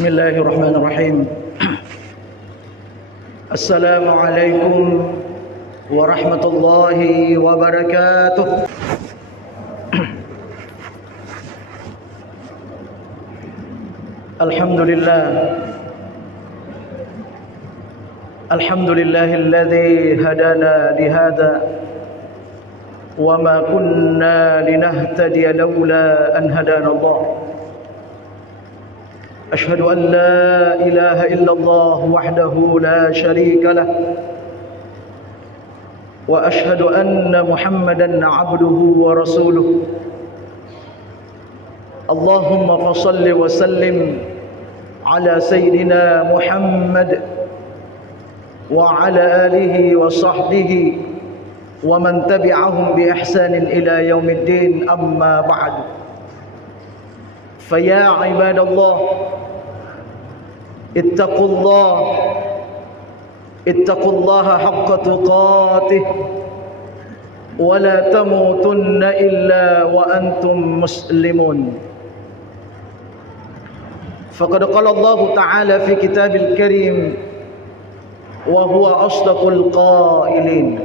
Bismillahirrahmanirrahim. Assalamualaikum warahmatullahi wabarakatuh. Alhamdulillah. Alhamdulillahilladzi hadana lihada wa ma kunna linahtadiya laula an hadana Allah. أشهد أن لا إله إلا الله وحده لا شريك له وأشهد أن محمدا عبده ورسوله اللهم فصل وسلم على سيدنا محمد وعلى آله وصحبه ومن تبعهم بإحسان إلى يوم الدين أما بعد فيا عباد الله اتقوا الله حق تقاته ولا تموتن إلا وأنتم مسلمون فقد قال الله تعالى في كتاب الكريم وهو أصدق القائلين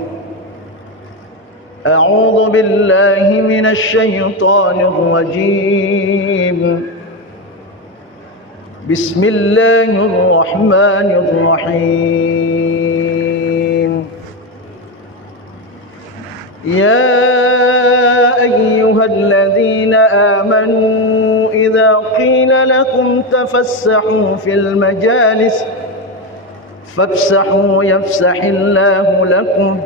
أعوذ بالله من الشيطان الرجيم بسم الله الرحمن الرحيم يا أيها الذين آمنوا إذا قيل لكم تفسحوا في المجالس فافسحوا يفسح الله لكم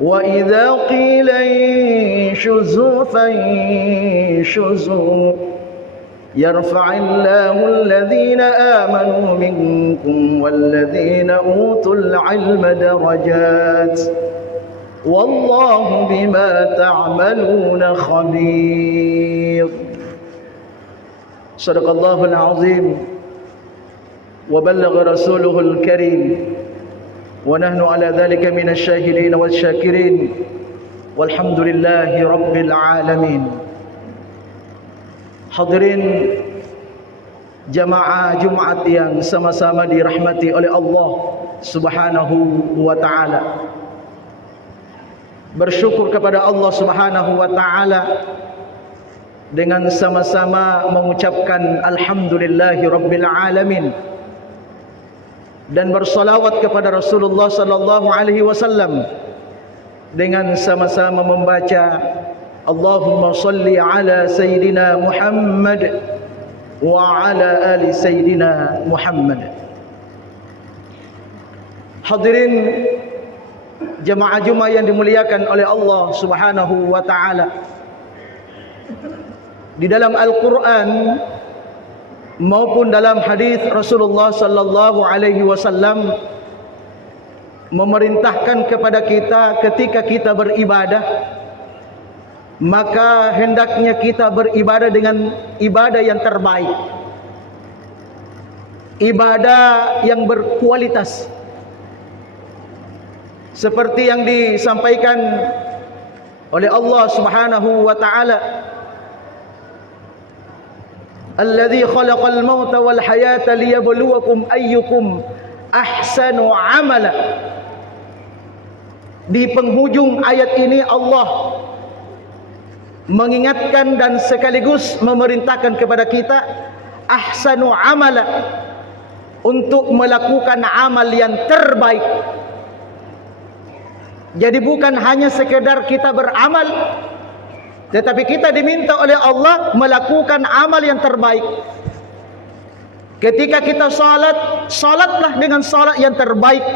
وإذا قيل انشزوا فانشزوا يرفع الله الذين آمنوا منكم والذين أوتوا العلم درجات والله بما تعملون خبير صدق الله العظيم وبلغ رسوله الكريم ونحن على ذلك من الشاهدين والشاكرين والحمد لله رب العالمين. Hadirin jamaah Jumat yang sama-sama dirahmati oleh Allah Subhanahu wa taala. Bersyukur kepada Allah Subhanahu wa taala dengan sama-sama mengucapkan alhamdulillahi rabbil alamin dan bersalawat kepada Rasulullah sallallahu alaihi wasallam dengan sama-sama membaca Allahumma salli ala Sayyidina Muhammad wa ala ali Sayyidina Muhammad. Hadirin jemaah Jumat yang dimuliakan oleh Allah Subhanahu wa taala. Di dalam Al-Qur'an maupun dalam hadis Rasulullah sallallahu alaihi wasallam memerintahkan kepada kita ketika kita beribadah, maka hendaknya kita beribadah dengan ibadah yang terbaik, ibadah yang berkualitas, seperti yang disampaikan oleh Allah Subhanahu wa taala, alladzi khalaqal mauta wal hayata liyabluwakum ayyukum ahsanu amala. Di penghujung ayat ini Allah mengingatkan dan sekaligus memerintahkan kepada kita ahsanu amala, untuk melakukan amal yang terbaik. Jadi bukan hanya sekedar kita beramal, tetapi kita diminta oleh Allah melakukan amal yang terbaik. Ketika kita salat, salatlah dengan salat yang terbaik.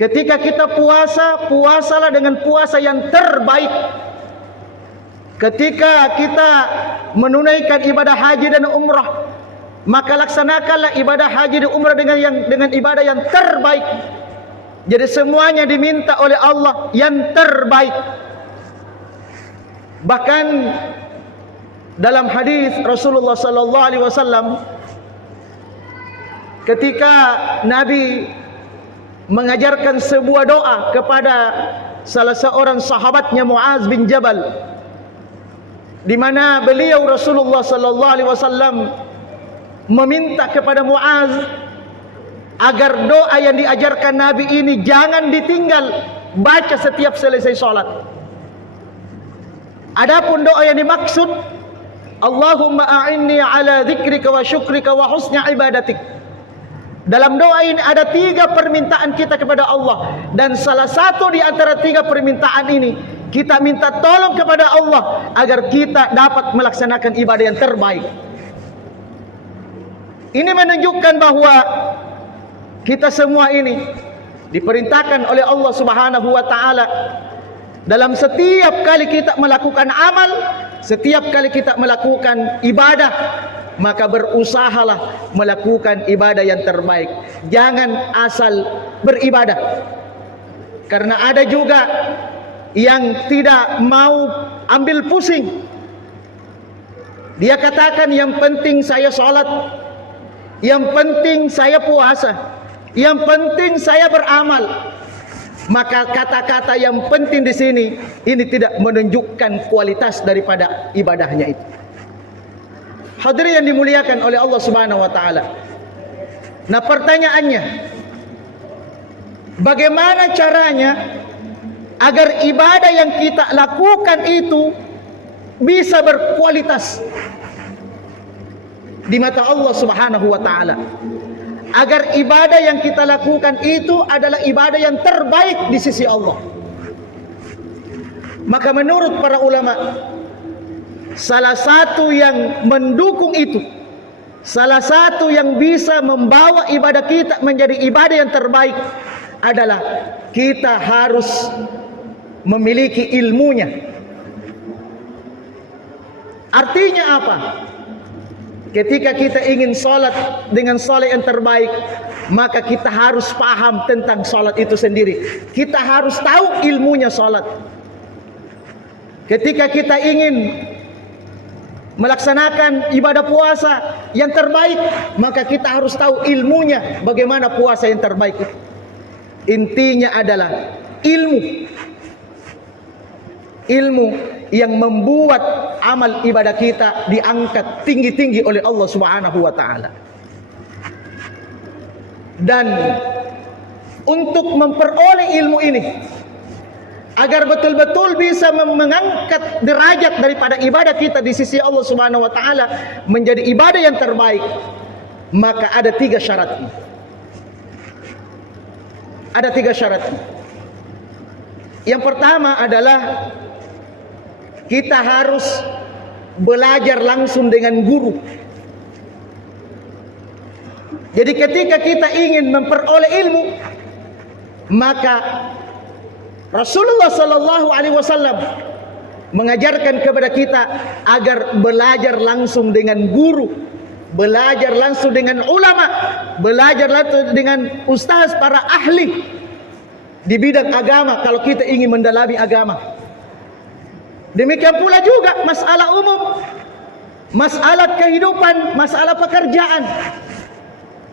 Ketika kita puasa, puasalah dengan puasa yang terbaik. Ketika kita menunaikan ibadah haji dan umrah, maka laksanakanlah ibadah haji dan umrah dengan ibadah yang terbaik. Jadi semuanya diminta oleh Allah yang terbaik. Bahkan dalam hadis Rasulullah sallallahu alaihi wasallam, ketika Nabi mengajarkan sebuah doa kepada salah seorang sahabatnya, Muaz bin Jabal, di mana beliau Rasulullah sallallahu alaihi wasallam meminta kepada Muaz agar doa yang diajarkan Nabi ini jangan ditinggal baca setiap selesai sholat. Adapun doa yang dimaksud, Allahumma a'inni ala dzikrika wa syukrika wa husni ibadatik. Dalam doa ini ada 3 permintaan kita kepada Allah, dan salah satu di antara 3 permintaan ini kita minta tolong kepada Allah agar kita dapat melaksanakan ibadah yang terbaik. Ini menunjukkan bahwa kita semua ini diperintahkan oleh Allah Subhanahu wa taala dalam setiap kali kita melakukan amal, setiap kali kita melakukan ibadah, maka berusahalah melakukan ibadah yang terbaik. Jangan asal beribadah. Karena ada juga yang tidak mau ambil pusing. Dia katakan yang penting saya sholat, yang penting saya puasa, yang penting saya beramal. Maka kata-kata yang penting di sini ini tidak menunjukkan kualitas daripada ibadahnya itu. Hadirin yang dimuliakan oleh Allah Subhanahu wa taala. Nah, pertanyaannya, bagaimana caranya agar ibadah yang kita lakukan itu bisa berkualitas di mata Allah Subhanahu wa taala? Agar ibadah yang kita lakukan itu adalah ibadah yang terbaik di sisi Allah. Maka menurut para ulama, salah satu yang mendukung itu, salah satu yang bisa membawa ibadah kita menjadi ibadah yang terbaik adalah kita harus memiliki ilmunya. Artinya apa? Ketika kita ingin sholat dengan sholat yang terbaik, maka kita harus paham tentang sholat itu sendiri. Kita harus tahu ilmunya sholat. Ketika kita ingin melaksanakan ibadah puasa yang terbaik, maka kita harus tahu ilmunya bagaimana puasa yang terbaik itu. Intinya adalah ilmu yang membuat amal ibadah kita diangkat tinggi-tinggi oleh Allah Subhanahu wa taala. Dan untuk memperoleh ilmu ini, agar betul-betul bisa mengangkat derajat daripada ibadah kita di sisi Allah Subhanahu wa taala menjadi ibadah yang terbaik, maka ada 3 syarat. Ada 3 syarat. Yang pertama adalah kita harus belajar langsung dengan guru. Jadi ketika kita ingin memperoleh ilmu, maka Rasulullah sallallahu alaihi wasallam mengajarkan kepada kita agar belajar langsung dengan guru, belajar langsung dengan ulama, belajar langsung dengan ustaz, para ahli di bidang agama kalau kita ingin mendalami agama. Demikian pula juga masalah umum, masalah kehidupan, masalah pekerjaan.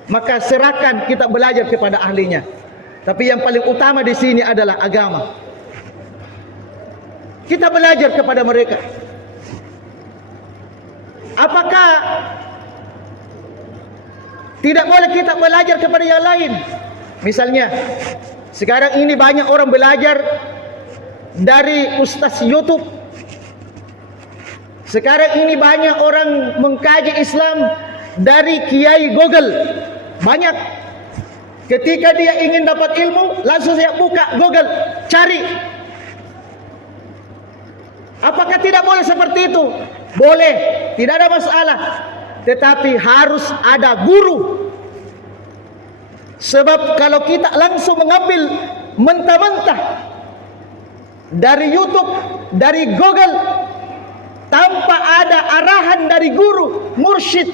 Maka serahkan kita belajar kepada ahlinya. Tapi yang paling utama di sini adalah agama. Kita belajar kepada mereka. Apakah tidak boleh kita belajar kepada yang lain? Misalnya, sekarang ini banyak orang belajar dari ustaz YouTube. Sekarang ini banyak orang mengkaji Islam dari kiai Google. Banyak. Ketika dia ingin dapat ilmu, langsung saya buka Google, cari. Apakah tidak boleh seperti itu? Boleh, tidak ada masalah. Tetapi harus ada guru. Sebab kalau kita langsung mengambil mentah-mentah dari YouTube, dari Google, tanpa ada arahan dari guru, mursyid,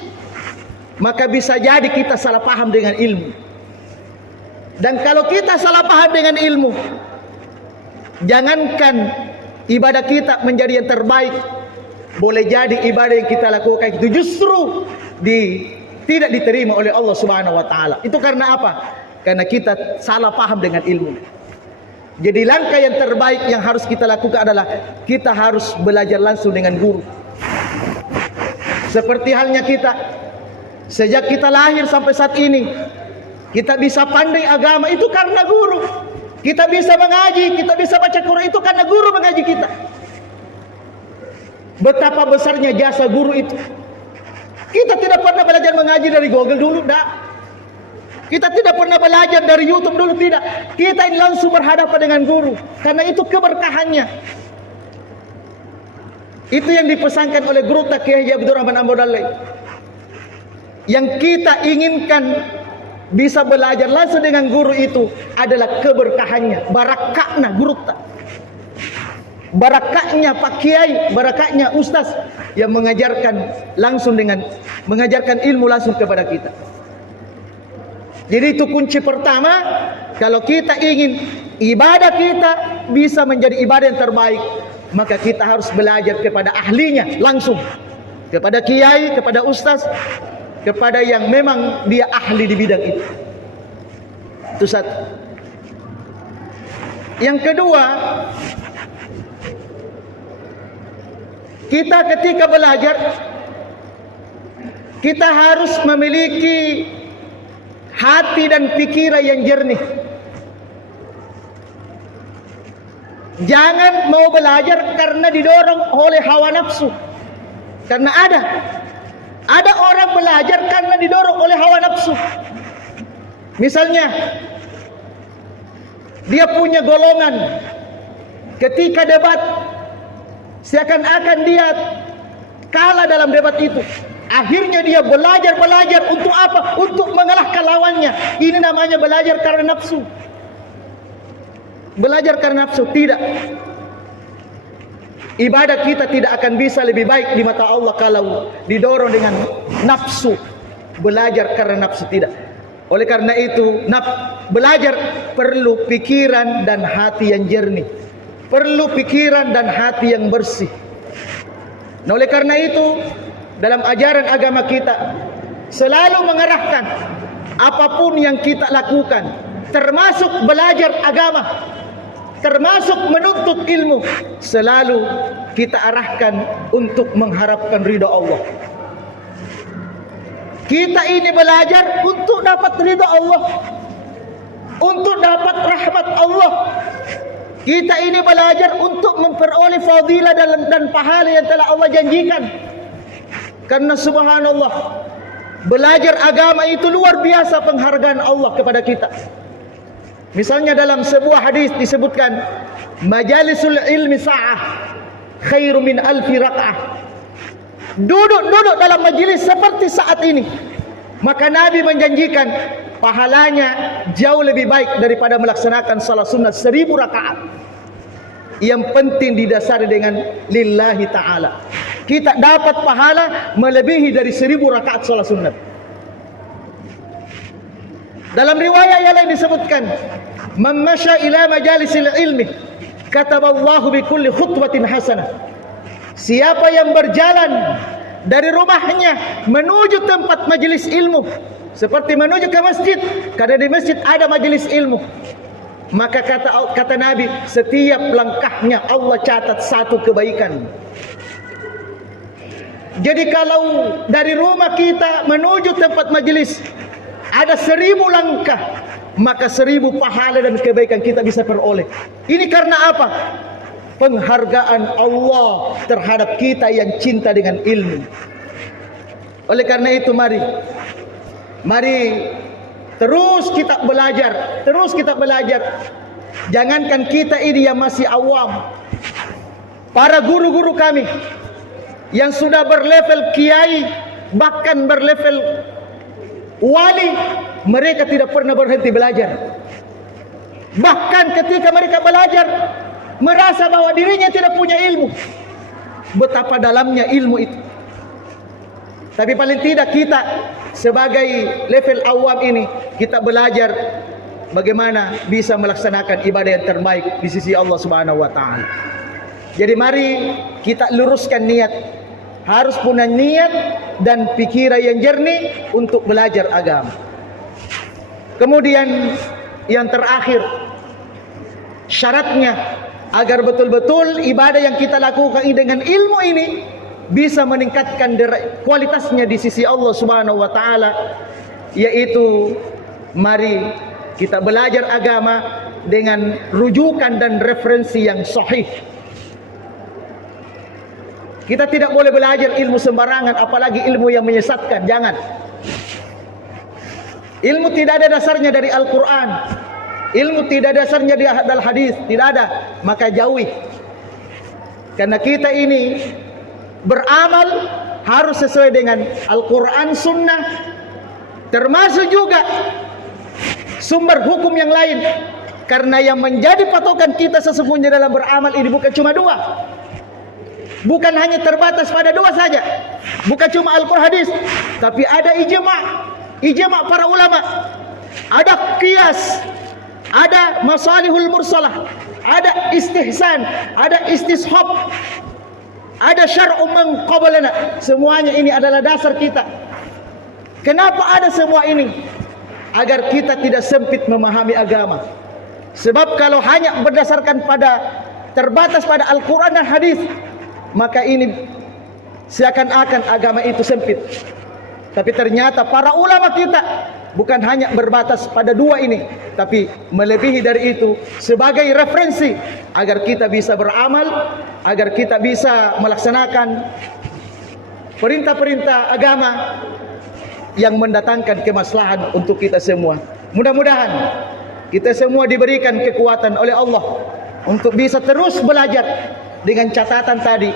maka bisa jadi kita salah paham dengan ilmu. Dan kalau kita salah paham dengan ilmu, jangankan ibadah kita menjadi yang terbaik, boleh jadi ibadah yang kita lakukan itu justru tidak diterima oleh Allah Subhanahu wa taala. Itu karena apa? Karena kita salah paham dengan ilmu. Jadi langkah yang terbaik yang harus kita lakukan adalah kita harus belajar langsung dengan guru. Seperti halnya kita Sejak kita lahir sampai saat ini, kita bisa pandai agama itu karena guru. Kita bisa mengaji, kita bisa baca Quran itu karena guru mengaji kita. Betapa besarnya jasa guru itu. Kita tidak pernah belajar mengaji dari Google dulu, tidak. Kita tidak pernah belajar dari YouTube dulu, tidak. Kita ini langsung berhadapan dengan guru. Karena itu keberkahannya. Itu yang dipesankan oleh guru Kiai Abdul Rahman Ambodalai. Yang kita inginkan bisa belajar langsung dengan guru itu adalah keberkahannya, barakahnya guru tak. Barakahnya Pak Kiai, barakahnya Ustaz yang mengajarkan langsung mengajarkan ilmu langsung kepada kita. Jadi itu kunci pertama, kalau kita ingin ibadah kita bisa menjadi ibadah yang terbaik, maka kita harus belajar kepada ahlinya langsung, kepada kiai, kepada ustaz, kepada yang memang dia ahli di bidang itu. Itu satu. Yang kedua, kita ketika belajar, kita harus memiliki hati dan pikiran yang jernih. Jangan mau belajar karena didorong oleh hawa nafsu. Karena ada orang belajar karena didorong oleh hawa nafsu. Misalnya, dia punya golongan, ketika debat seakan-akan dia kalah dalam debat itu. Akhirnya dia belajar untuk apa? Untuk mengalahkan lawannya. Ini namanya belajar karena nafsu. Belajar karena nafsu, tidak. Ibadah kita tidak akan bisa lebih baik di mata Allah kalau didorong dengan nafsu. Belajar karena nafsu, tidak. Oleh karena itu, belajar perlu pikiran dan hati yang jernih. Perlu pikiran dan hati yang bersih. Nah, oleh karena itu, dalam ajaran agama kita selalu mengarahkan apapun yang kita lakukan, termasuk belajar agama, termasuk menuntut ilmu, selalu kita arahkan untuk mengharapkan ridha Allah. Kita ini belajar untuk dapat ridha Allah, untuk dapat rahmat Allah. Kita ini belajar untuk memperoleh fadilah dan pahala yang telah Allah janjikan. Karena subhanallah, belajar agama itu luar biasa penghargaan Allah kepada kita. Misalnya dalam sebuah hadis disebutkan, majalisul ilmi sa'ah khairu min alfi rak'ah. Duduk dalam majelis seperti saat ini, maka Nabi menjanjikan pahalanya jauh lebih baik daripada melaksanakan salat sunat 1000 rakaat. Yang penting didasari dengan lillahi ta'ala. Kita dapat pahala melebihi dari 1000 rakaat salat sunat. Dalam riwayat yang lain disebutkan, man masya ila majalisil ilmi kataballahu bi kulli khutwatin hasanah. Siapa yang berjalan dari rumahnya menuju tempat majelis ilmu, seperti menuju ke masjid, karena di masjid ada majelis ilmu, maka kata Nabi, setiap langkahnya Allah catat satu kebaikan. Jadi kalau dari rumah kita menuju tempat majelis ada 1000 langkah, maka 1000 pahala dan kebaikan kita bisa peroleh. Ini karena apa? Penghargaan Allah terhadap kita yang cinta dengan ilmu. Oleh karena itu mari terus kita belajar. Jangankan kita ini yang masih awam, para guru-guru kami yang sudah berlevel kiai, bahkan berlevel wali, mereka tidak pernah berhenti belajar. Bahkan ketika mereka belajar, merasa bahwa dirinya tidak punya ilmu. Betapa dalamnya ilmu itu. Tapi paling tidak kita sebagai level awam ini, kita belajar bagaimana bisa melaksanakan ibadah yang terbaik di sisi Allah Subhanahu wa taala. Jadi mari kita luruskan niat. Harus punya niat dan pikiran yang jernih untuk belajar agama. Kemudian yang terakhir, syaratnya agar betul-betul ibadah yang kita lakukan dengan ilmu ini bisa meningkatkan kualitasnya di sisi Allah Subhanahu wa taala, yaitu mari kita belajar agama dengan rujukan dan referensi yang sahih. Kita tidak boleh belajar ilmu sembarangan, apalagi ilmu yang menyesatkan. Jangan. Ilmu tidak ada dasarnya dari Al-Quran, ilmu tidak ada dasarnya dari hadis, tidak ada, maka jauhi. Karena kita ini beramal harus sesuai dengan Al-Quran, Sunnah, termasuk juga sumber hukum yang lain. Karena yang menjadi patokan kita sesungguhnya dalam beramal ini bukan cuma dua, bukan hanya terbatas pada dua saja, bukan cuma Al-Quran, hadis, tapi ada ijma' para ulama, ada qiyas, ada masalihul mursalah, ada istihsan, ada istishab, ada syar'u man qablana. Semuanya ini adalah dasar kita. Kenapa ada semua ini? Agar kita tidak sempit memahami agama. Sebab kalau hanya berdasarkan terbatas pada Al-Quran dan hadis, maka ini seakan-akan agama itu sempit. Tapi ternyata para ulama kita bukan hanya berbatas pada dua ini, tapi melebihi dari itu sebagai referensi agar kita bisa beramal, agar kita bisa melaksanakan perintah-perintah agama yang mendatangkan kemaslahan untuk kita semua. Mudah-mudahan kita semua diberikan kekuatan oleh Allah untuk bisa terus belajar dengan catatan tadi.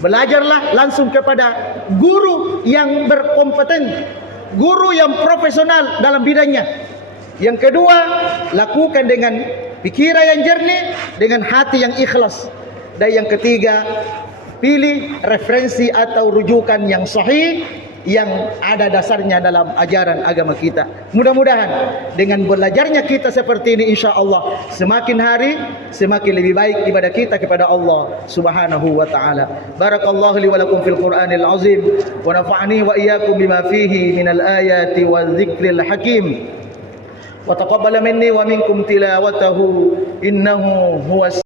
Belajarlah langsung kepada guru yang berkompeten, guru yang profesional dalam bidangnya. Yang kedua, lakukan dengan pikiran yang jernih, dengan hati yang ikhlas. Dan yang ketiga, pilih referensi atau rujukan yang sahih, yang ada dasarnya dalam ajaran agama kita. Mudah-mudahan dengan belajarnya kita seperti ini, insya Allah semakin hari semakin lebih baik ibadah kita kepada Allah Subhanahu wa taala. Barakallahu li wa lakum fil Qur'anil azim wa nafa'ani wa iyyakum bima fihi minal ayati wadh-dhikril hakim wa taqabbala minni wa minkum tilawatahu innahu huwas